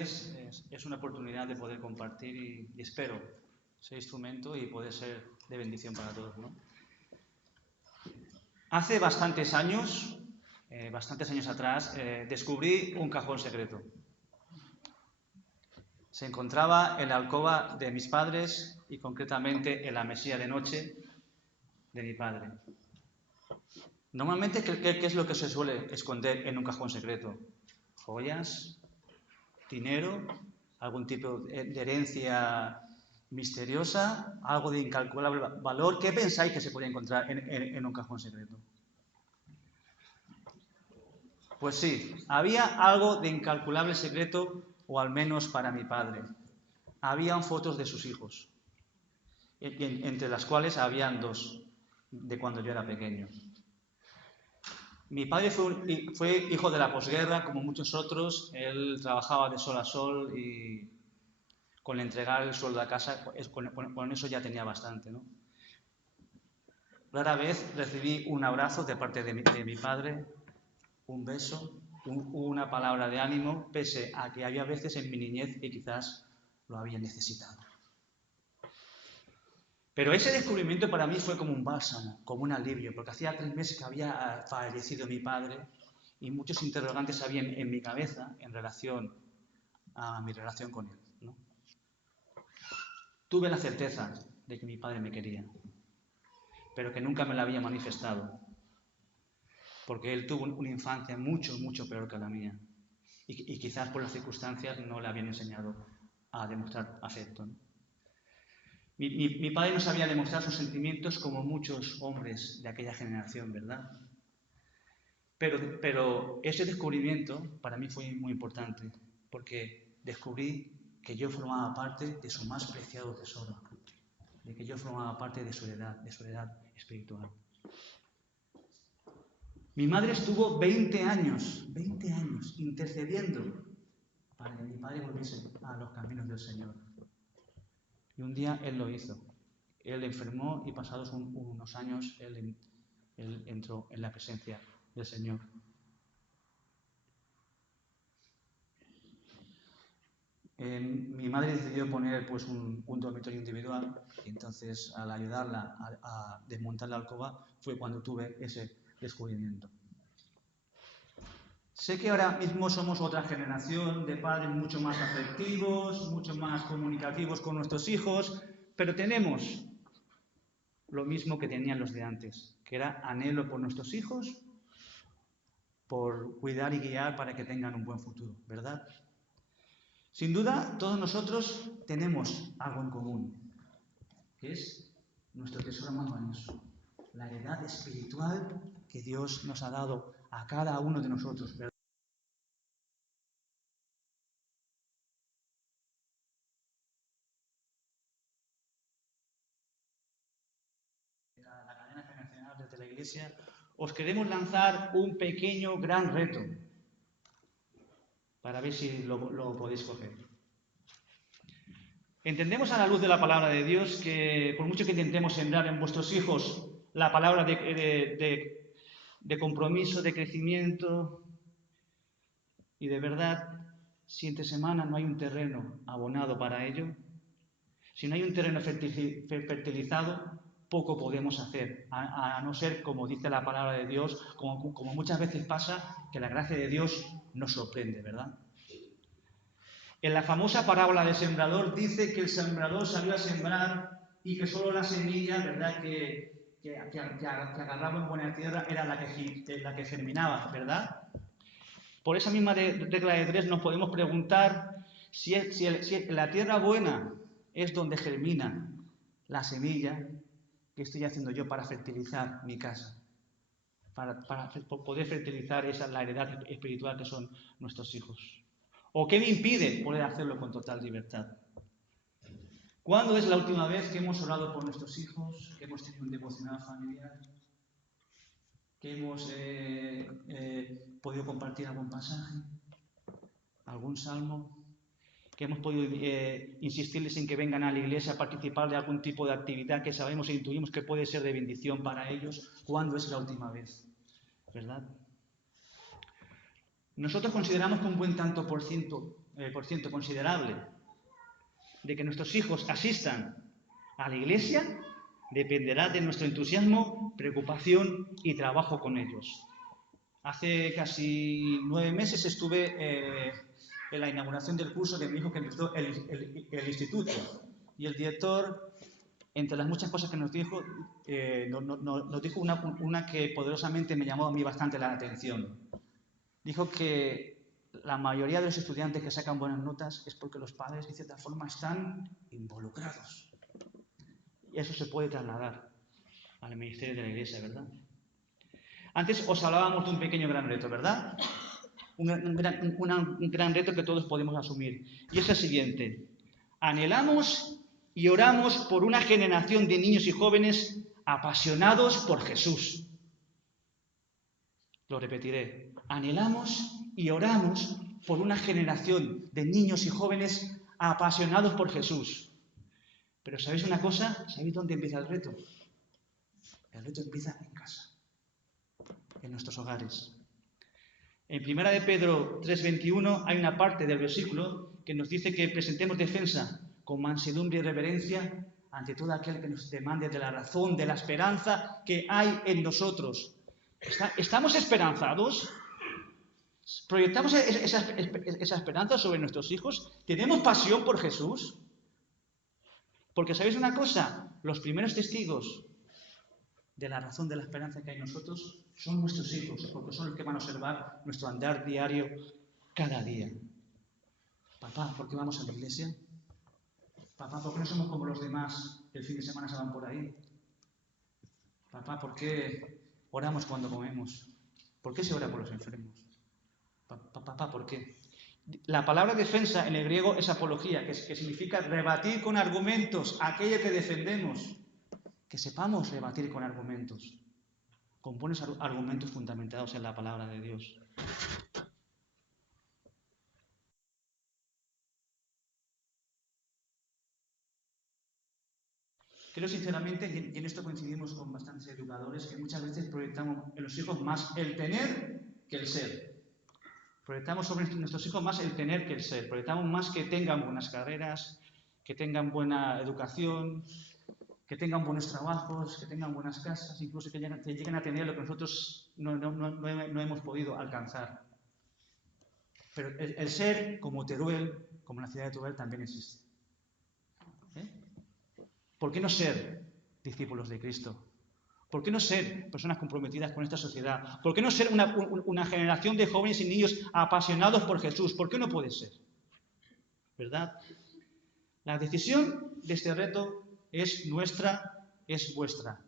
es una oportunidad de poder compartir y espero ser instrumento y poder ser de bendición para todos, ¿no? Hace bastantes años atrás, descubrí un cajón secreto. Se encontraba en la alcoba de mis padres y concretamente en la mesilla de noche de mi padre. Normalmente, ¿qué es lo que se suele esconder en un cajón secreto? Joyas, dinero, algún tipo de herencia misteriosa, algo de incalculable valor. ¿Qué pensáis que se puede encontrar en un cajón secreto? Pues sí, había algo de incalculable secreto, o al menos para mi padre. Habían fotos de sus hijos, entre las cuales habían 2, de cuando yo era pequeño. Mi padre fue hijo de la posguerra, como muchos otros. Él trabajaba de sol a sol y con entregar el sueldo a casa, con eso ya tenía bastante, ¿no? Rara vez recibí un abrazo de parte de mi padre, un beso, una palabra de ánimo, pese a que había veces en mi niñez que quizás lo había necesitado. Pero ese descubrimiento para mí fue como un bálsamo, como un alivio, porque hacía 3 meses que había fallecido mi padre y muchos interrogantes había en mi cabeza en relación a mi relación con él, ¿no? Tuve la certeza de que mi padre me quería, pero que nunca me la había manifestado, porque él tuvo una infancia mucho, mucho peor que la mía. Y quizás por las circunstancias no le habían enseñado a demostrar afecto, ¿no? Mi padre no sabía demostrar sus sentimientos como muchos hombres de aquella generación, ¿verdad? Pero ese descubrimiento para mí fue muy importante, porque descubrí que yo formaba parte de su más preciado tesoro, de que yo formaba parte de su heredad espiritual. Mi madre estuvo 20 años intercediendo para que mi padre volviese a los caminos del Señor. Y un día él lo hizo. Él enfermó y pasados unos años él entró en la presencia del Señor. Mi madre decidió poner pues, un dormitorio individual y entonces al ayudarla a desmontar la alcoba fue cuando tuve ese descubrimiento. Sé que ahora mismo somos otra generación de padres mucho más afectivos, mucho más comunicativos con nuestros hijos, pero tenemos lo mismo que tenían los de antes, que era anhelo por nuestros hijos, por cuidar y guiar para que tengan un buen futuro, ¿verdad? Sin duda, todos nosotros tenemos algo en común, que es nuestro tesoro más valioso, la heredad espiritual que Dios nos ha dado a cada uno de nosotros, ¿verdad? La cadena generacional desde la Iglesia, os queremos lanzar un pequeño gran reto para ver si lo podéis coger. Entendemos a la luz de la palabra de Dios que por mucho que intentemos sembrar en vuestros hijos la palabra de compromiso, de crecimiento y de verdad, si entre semana no hay un terreno abonado para ello, si no hay un terreno fertilizado, poco podemos hacer, a no ser, como dice la palabra de Dios, como muchas veces pasa, que la gracia de Dios nos sorprende, ¿verdad? En la famosa parábola del sembrador dice que el sembrador salió a sembrar y que solo la semilla, ¿verdad?, que agarraba en buena tierra era la que germinaba, ¿verdad? Por esa misma regla de 3 nos podemos preguntar si la tierra buena es donde germina la semilla que estoy haciendo yo para fertilizar mi casa, para poder fertilizar la heredad espiritual que son nuestros hijos. ¿O qué me impide poder hacerlo con total libertad? ¿Cuándo es la última vez que hemos orado por nuestros hijos, que hemos tenido un devocional familiar, que hemos podido compartir algún pasaje, algún salmo, que hemos podido insistirles en que vengan a la iglesia a participar de algún tipo de actividad que sabemos e intuimos que puede ser de bendición para ellos? ¿Cuándo es la última vez? ¿Verdad? Nosotros consideramos que un buen tanto por ciento considerable de que nuestros hijos asistan a la iglesia dependerá de nuestro entusiasmo, preocupación y trabajo con ellos. Hace casi 9 meses estuve en la inauguración del curso de mi hijo que empezó el instituto. Y el director, entre las muchas cosas que nos dijo, nos dijo una que poderosamente me llamó a mí bastante la atención. Dijo que la mayoría de los estudiantes que sacan buenas notas es porque los padres, de cierta forma, están involucrados. Y eso se puede trasladar al ministerio de la Iglesia, ¿verdad? Antes os hablábamos de un pequeño gran reto, ¿verdad? Un gran reto que todos podemos asumir. Y es el siguiente. Anhelamos y oramos por una generación de niños y jóvenes apasionados por Jesús. Lo repetiré. Anhelamos y oramos por una generación de niños y jóvenes apasionados por Jesús. Pero ¿sabéis una cosa? ¿Sabéis dónde empieza el reto? El reto empieza en casa, en nuestros hogares. En 1 de Pedro 3:21 hay una parte del versículo que nos dice que presentemos defensa con mansedumbre y reverencia ante todo aquel que nos demande de la razón, de la esperanza que hay en nosotros. ¿Estamos esperanzados? ¿Proyectamos esa esperanza sobre nuestros hijos? ¿Tenemos pasión por Jesús? Porque ¿sabéis una cosa? Los primeros testigos de la razón de la esperanza que hay en nosotros son nuestros hijos, porque son los que van a observar nuestro andar diario cada día. Papá, ¿por qué vamos a la iglesia? Papá, ¿por qué no somos como los demás que el fin de semana se van por ahí? Papá, ¿por qué oramos cuando comemos? ¿Por qué se ora por los enfermos? Papá, ¿por qué? La palabra defensa en el griego es apología, que significa rebatir con argumentos aquello que defendemos. Que sepamos rebatir con argumentos, con buenos argumentos fundamentados en la palabra de Dios. Creo sinceramente, y en esto coincidimos con bastantes educadores, que muchas veces proyectamos en los hijos más el tener que el ser. Proyectamos sobre nuestros hijos más el tener que el ser. Proyectamos más que tengan buenas carreras, que tengan buena educación, que tengan buenos trabajos, que tengan buenas casas, incluso que lleguen a tener lo que nosotros no hemos podido alcanzar. Pero el ser, como Teruel, como la ciudad de Teruel, también existe. ¿Por qué no ser discípulos de Cristo? ¿Por qué no ser personas comprometidas con esta sociedad? ¿Por qué no ser una generación de jóvenes y niños apasionados por Jesús? ¿Por qué no puede ser? ¿Verdad? La decisión de este reto es nuestra, es vuestra.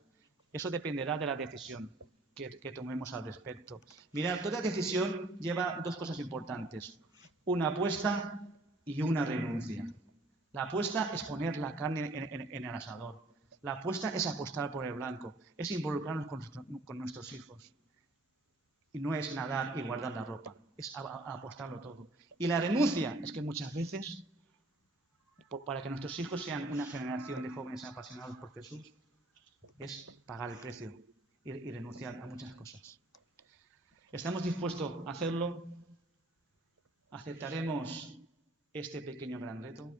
Eso dependerá de la decisión que tomemos al respecto. Mirad, toda decisión lleva dos cosas importantes. Una apuesta y una renuncia. La apuesta es poner la carne en el asador. La apuesta es apostar por el blanco. Es involucrarnos con nuestros hijos. Y no es nadar y guardar la ropa. Es apostarlo todo. Y la renuncia es que muchas veces, para que nuestros hijos sean una generación de jóvenes apasionados por Jesús, es pagar el precio y renunciar a muchas cosas. ¿Estamos dispuestos a hacerlo? ¿Aceptaremos este pequeño gran reto?